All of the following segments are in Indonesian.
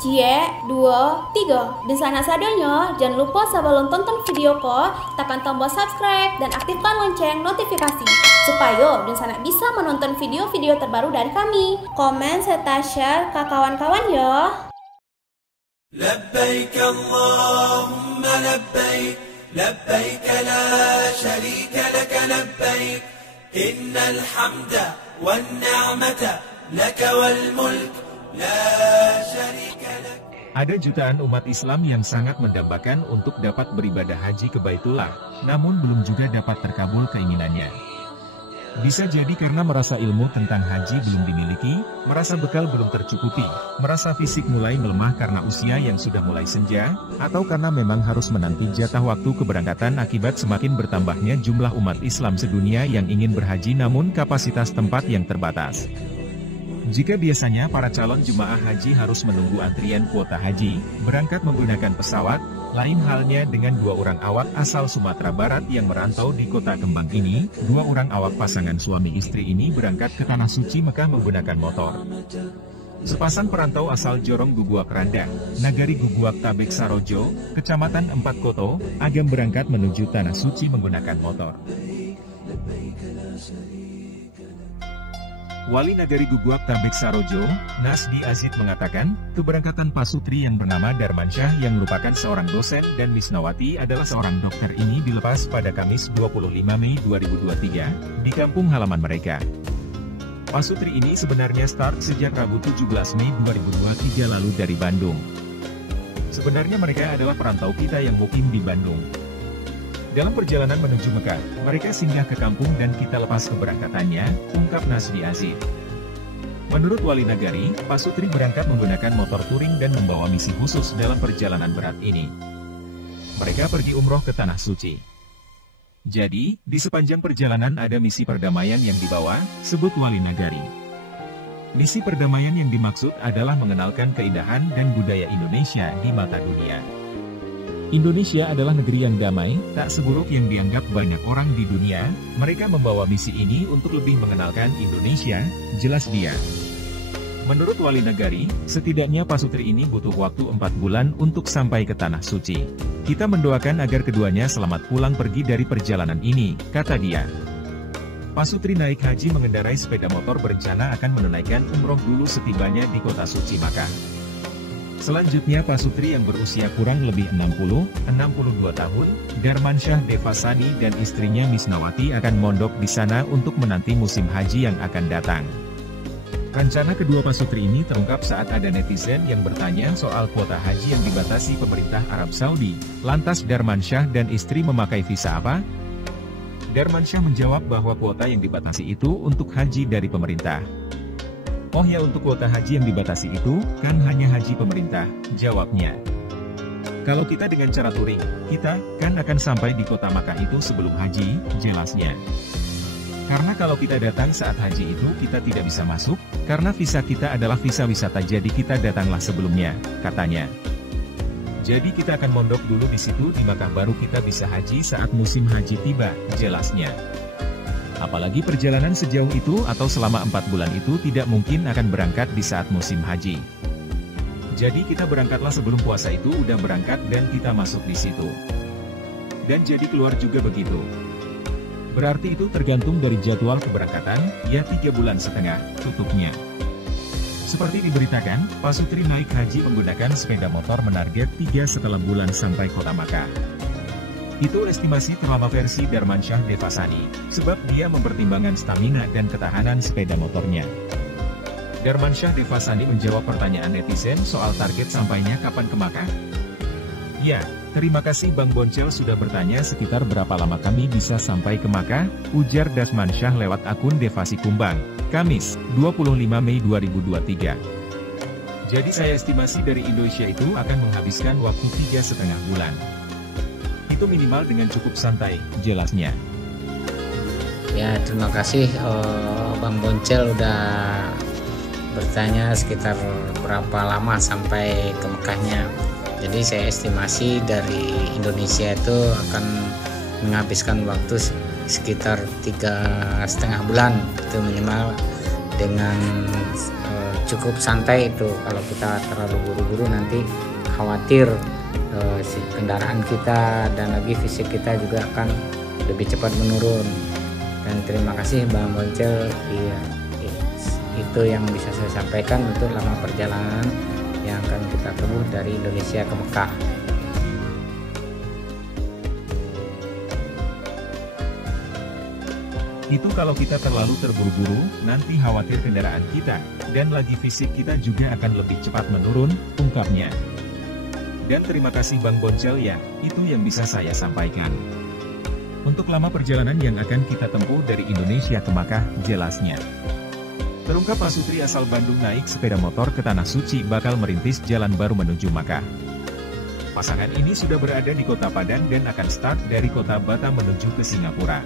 Cie, 2, 3. Dan sana sadonya, jangan lupa sebelum tonton video ko, tekan tombol subscribe dan aktifkan lonceng notifikasi supaya dan sana bisa menonton video-video terbaru dari kami. Komen serta share ke kawan-kawan ya. لبيك اللهم لبيك لبيك لا شريك لك لبيك إن الحمد والنعمة لك والملك لا شريك لك. Ada jutaan umat Islam yang sangat mendambakan untuk dapat beribadah haji ke Baitullah, namun belum juga dapat terkabul keinginannya. Bisa jadi karena merasa ilmu tentang haji belum dimiliki, merasa bekal belum tercukupi, merasa fisik mulai melemah karena usia yang sudah mulai senja, atau karena memang harus menanti jatah waktu keberangkatan akibat semakin bertambahnya jumlah umat Islam sedunia yang ingin berhaji namun kapasitas tempat yang terbatas. Jika biasanya para calon jemaah haji harus menunggu antrian kuota haji, berangkat menggunakan pesawat, lain halnya dengan 2 orang awak asal Sumatera Barat yang merantau di kota Kembang ini. 2 orang awak pasangan suami istri ini berangkat ke Tanah Suci Mekah menggunakan motor. Sepasang perantau asal Jorong Guguak Randang, Nagari Guguak Tabek Sarojo, Kecamatan Empat Koto, agam berangkat menuju Tanah Suci menggunakan motor. Wali Nagari Guguak Tabek Sarojo, Nasdi Azid mengatakan, keberangkatan Pasutri yang bernama Darmansyah yang merupakan seorang dosen dan Misnawati adalah seorang dokter ini dilepas pada Kamis 25 Mei 2023, di kampung halaman mereka. Pasutri ini sebenarnya start sejak Rabu 17 Mei 2023 lalu dari Bandung. Sebenarnya mereka adalah perantau kita yang mukim di Bandung. Dalam perjalanan menuju Mekah, mereka singgah ke kampung dan kita lepas keberangkatannya, ungkap Nasdi Azid. Menurut Wali Nagari, Pasutri berangkat menggunakan motor touring dan membawa misi khusus dalam perjalanan berat ini. Mereka pergi umroh ke Tanah Suci. Jadi, di sepanjang perjalanan ada misi perdamaian yang dibawa, sebut Wali Nagari. Misi perdamaian yang dimaksud adalah mengenalkan keindahan dan budaya Indonesia di mata dunia. Indonesia adalah negeri yang damai, tak seburuk yang dianggap banyak orang di dunia. Mereka membawa misi ini untuk lebih mengenalkan Indonesia, jelas dia. Menurut Wali Nagari, setidaknya Pasutri ini butuh waktu 4 bulan untuk sampai ke Tanah Suci. Kita mendoakan agar keduanya selamat pulang pergi dari perjalanan ini, kata dia. Pasutri naik haji mengendarai sepeda motor berencana akan menunaikan umroh dulu setibanya di kota suci Makkah. Selanjutnya Pasutri yang berusia kurang lebih 62 tahun, Darmansyah Devasani dan istrinya Misnawati akan mondok di sana untuk menanti musim haji yang akan datang. Rencana kedua Pasutri ini terungkap saat ada netizen yang bertanya soal kuota haji yang dibatasi pemerintah Arab Saudi. Lantas Darmansyah dan istri memakai visa apa? Darmansyah menjawab bahwa kuota yang dibatasi itu untuk haji dari pemerintah. Oh ya, untuk kuota haji yang dibatasi itu, kan hanya haji pemerintah, jawabnya. Kalau kita dengan cara touring, kita kan akan sampai di kota Makkah itu sebelum haji, jelasnya. Karena kalau kita datang saat haji itu kita tidak bisa masuk, karena visa kita adalah visa wisata jadi kita datanglah sebelumnya, katanya. Jadi kita akan mondok dulu di situ di Makkah baru kita bisa haji saat musim haji tiba, jelasnya. Apalagi perjalanan sejauh itu atau selama 4 bulan itu tidak mungkin akan berangkat di saat musim haji. Jadi kita berangkatlah sebelum puasa itu udah berangkat dan kita masuk di situ. Dan jadi keluar juga begitu. Berarti itu tergantung dari jadwal keberangkatan, ya 3,5 bulan, tutupnya. Seperti diberitakan, Pasutri naik haji menggunakan sepeda motor menarget 3,5 bulan sampai kota Makkah. Itu estimasi terlama versi Darmansyah Devasani, sebab dia mempertimbangkan stamina dan ketahanan sepeda motornya. Darmansyah Devasani menjawab pertanyaan netizen soal target sampainya kapan ke Makkah. Ya, terima kasih Bang Boncel sudah bertanya sekitar berapa lama kami bisa sampai ke Makkah, ujar Darmansyah lewat akun Devasi Kumbang, Kamis, 25 Mei 2023. Jadi saya estimasi dari Indonesia itu akan menghabiskan waktu 3,5 bulan. Itu minimal dengan cukup santai, jelasnya. Ya, terima kasih Bang Boncel udah bertanya sekitar berapa lama sampai ke Mekahnya. Jadi saya estimasi dari Indonesia itu akan menghabiskan waktu sekitar 3,5 bulan itu minimal, dengan cukup santai itu. Kalau kita terlalu buru-buru nanti khawatir si kendaraan kita dan lagi fisik kita juga akan lebih cepat menurun. Dan terima kasih Bang Boncel, itu yang bisa saya sampaikan untuk lama perjalanan yang akan kita tempuh dari Indonesia ke Mekah. Itu kalau kita terlalu terburu-buru, nanti khawatir kendaraan kita, dan lagi fisik kita juga akan lebih cepat menurun, ungkapnya. Dan terima kasih Bang Boncel ya, itu yang bisa saya sampaikan. Untuk lama perjalanan yang akan kita tempuh dari Indonesia ke Makkah, jelasnya. Terungkap Pasutri asal Bandung naik sepeda motor ke Tanah Suci bakal merintis jalan baru menuju Makkah. Pasangan ini sudah berada di kota Padang dan akan start dari kota Batam menuju ke Singapura.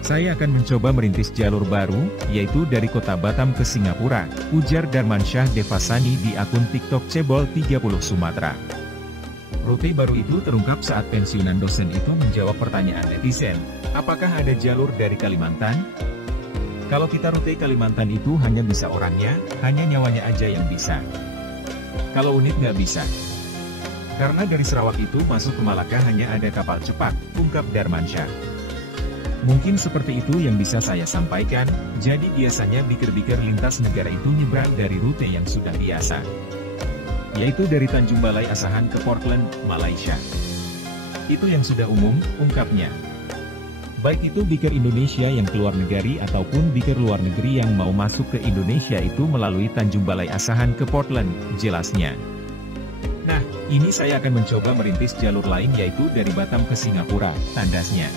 Saya akan mencoba merintis jalur baru, yaitu dari kota Batam ke Singapura, ujar Darmansyah Devasani di akun TikTok Cebol 30 Sumatera. Rute baru itu terungkap saat pensiunan dosen itu menjawab pertanyaan netizen, apakah ada jalur dari Kalimantan? Kalau kita rute Kalimantan itu hanya bisa orangnya, hanya nyawanya aja yang bisa. Kalau unit nggak bisa. Karena dari Sarawak itu masuk ke Malaka hanya ada kapal cepat, ungkap Darmansyah. Mungkin seperti itu yang bisa saya sampaikan, jadi biasanya biker-biker lintas negara itu nyebrang dari rute yang sudah biasa. Yaitu dari Tanjung Balai Asahan ke Portland, Malaysia. Itu yang sudah umum, ungkapnya. Baik itu biker Indonesia yang keluar negeri ataupun biker luar negeri yang mau masuk ke Indonesia itu melalui Tanjung Balai Asahan ke Portland, jelasnya. Nah, ini saya akan mencoba merintis jalur lain yaitu dari Batam ke Singapura, tandasnya.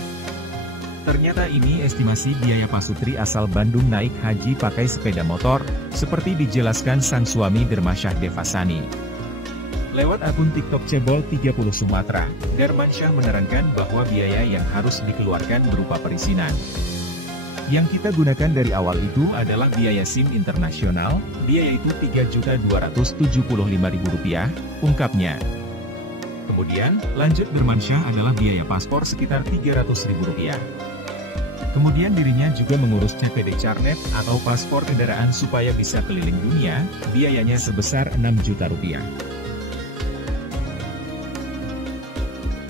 Ternyata ini estimasi biaya Pasutri asal Bandung naik haji pakai sepeda motor, seperti dijelaskan sang suami Darmansyah Devasani. Lewat akun TikTok Cebol 30 Sumatera, Darmansyah menerangkan bahwa biaya yang harus dikeluarkan berupa perizinan. Yang kita gunakan dari awal itu adalah biaya SIM internasional, biaya itu Rp3.275.000, ungkapnya. Kemudian, lanjut Darmansyah adalah biaya paspor sekitar Rp300.000. Kemudian dirinya juga mengurus CPD Carnet atau paspor kendaraan supaya bisa keliling dunia, biayanya sebesar Rp6 juta.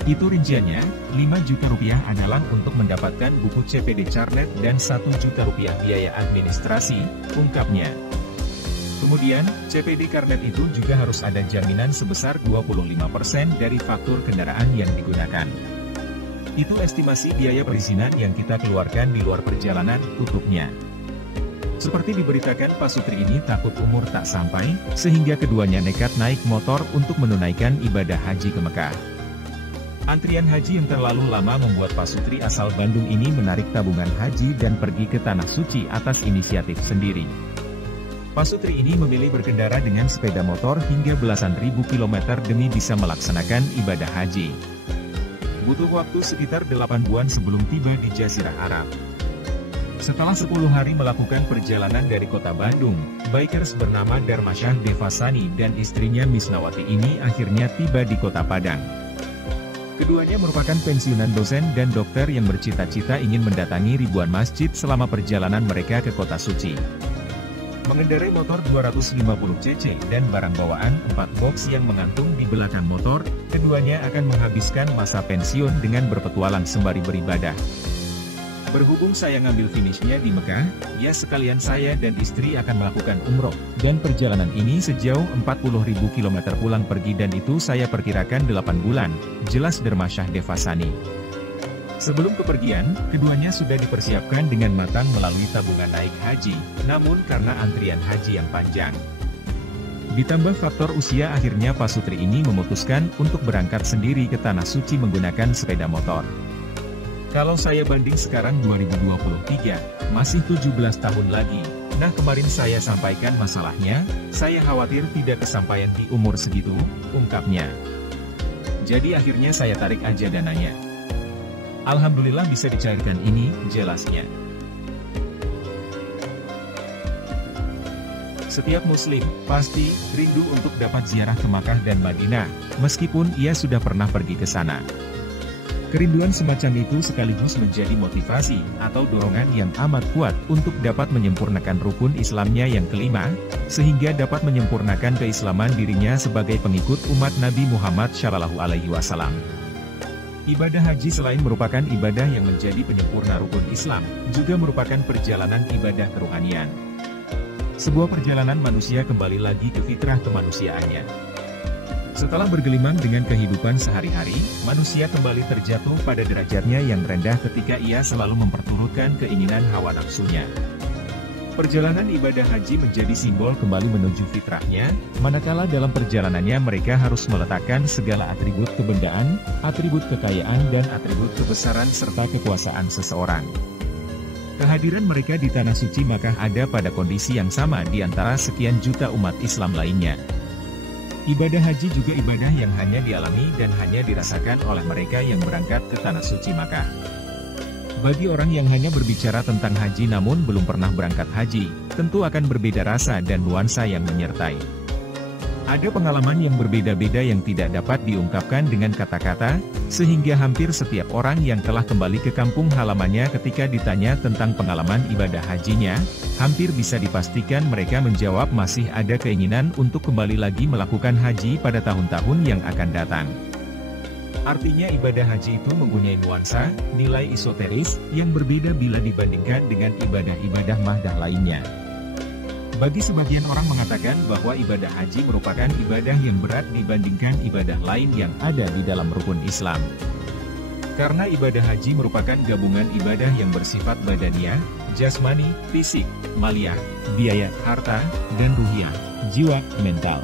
Itu rinciannya, Rp5 juta adalah untuk mendapatkan buku CPD Carnet dan Rp1 juta biaya administrasi, ungkapnya. Kemudian, CPD Carnet itu juga harus ada jaminan sebesar 25% dari faktur kendaraan yang digunakan. Itu estimasi biaya perizinan yang kita keluarkan di luar perjalanan, tutupnya. Seperti diberitakan Pasutri ini takut umur tak sampai, sehingga keduanya nekat naik motor untuk menunaikan ibadah haji ke Mekah. Antrian haji yang terlalu lama membuat Pasutri asal Bandung ini menarik tabungan haji dan pergi ke Tanah Suci atas inisiatif sendiri. Pasutri ini memilih berkendara dengan sepeda motor hingga belasan ribu kilometer demi bisa melaksanakan ibadah haji. Butuh waktu sekitar 8 bulan sebelum tiba di Jazirah Arab. Setelah 10 hari melakukan perjalanan dari kota Bandung, bikers bernama Darmansyah Devasani dan istrinya Misnawati ini akhirnya tiba di kota Padang. Keduanya merupakan pensiunan dosen dan dokter yang bercita-cita ingin mendatangi ribuan masjid selama perjalanan mereka ke kota suci. Mengendarai motor 250 cc dan barang bawaan 4 box yang menggantung di belakang motor, keduanya akan menghabiskan masa pensiun dengan berpetualang sembari beribadah. Berhubung saya ngambil finishnya di Mekah, ya sekalian saya dan istri akan melakukan umroh, dan perjalanan ini sejauh 40.000 km pulang pergi dan itu saya perkirakan 8 bulan, jelas Darmansyah Devasani. Sebelum kepergian, keduanya sudah dipersiapkan dengan matang melalui tabungan naik haji, namun karena antrian haji yang panjang. Ditambah faktor usia akhirnya Pasutri ini memutuskan untuk berangkat sendiri ke Tanah Suci menggunakan sepeda motor. Kalau saya banding sekarang 2023, masih 17 tahun lagi. Nah kemarin saya sampaikan masalahnya, saya khawatir tidak kesampaian di umur segitu, ungkapnya. Jadi akhirnya saya tarik aja dananya. Alhamdulillah bisa dicairkan ini, jelasnya. Setiap muslim, pasti, rindu untuk dapat ziarah ke Makkah dan Madinah, meskipun ia sudah pernah pergi ke sana. Kerinduan semacam itu sekaligus menjadi motivasi atau dorongan yang amat kuat untuk dapat menyempurnakan rukun Islamnya yang kelima, sehingga dapat menyempurnakan keislaman dirinya sebagai pengikut umat Nabi Muhammad SAW. Ibadah haji selain merupakan ibadah yang menjadi penyempurna rukun Islam, juga merupakan perjalanan ibadah kerohanian. Sebuah perjalanan manusia kembali lagi ke fitrah kemanusiaannya. Setelah bergelimang dengan kehidupan sehari-hari, manusia kembali terjatuh pada derajatnya yang rendah ketika ia selalu memperturutkan keinginan hawa nafsunya. Perjalanan ibadah haji menjadi simbol kembali menuju fitrahnya, manakala dalam perjalanannya mereka harus meletakkan segala atribut kebendaan, atribut kekayaan dan atribut kebesaran serta kekuasaan seseorang. Kehadiran mereka di Tanah Suci Makkah ada pada kondisi yang sama di antara sekian juta umat Islam lainnya. Ibadah haji juga ibadah yang hanya dialami dan hanya dirasakan oleh mereka yang berangkat ke Tanah Suci Makkah. Bagi orang yang hanya berbicara tentang haji namun belum pernah berangkat haji, tentu akan berbeda rasa dan nuansa yang menyertai. Ada pengalaman yang berbeda-beda yang tidak dapat diungkapkan dengan kata-kata, sehingga hampir setiap orang yang telah kembali ke kampung halamannya ketika ditanya tentang pengalaman ibadah hajinya, hampir bisa dipastikan mereka menjawab masih ada keinginan untuk kembali lagi melakukan haji pada tahun-tahun yang akan datang. Artinya ibadah haji itu mempunyai nuansa, nilai esoteris, yang berbeda bila dibandingkan dengan ibadah-ibadah mahdah lainnya. Bagi sebagian orang mengatakan bahwa ibadah haji merupakan ibadah yang berat dibandingkan ibadah lain yang ada di dalam rukun Islam. Karena ibadah haji merupakan gabungan ibadah yang bersifat badaniah, jasmani, fisik, maliyah, biaya, harta, dan ruhiyah, jiwa, mental.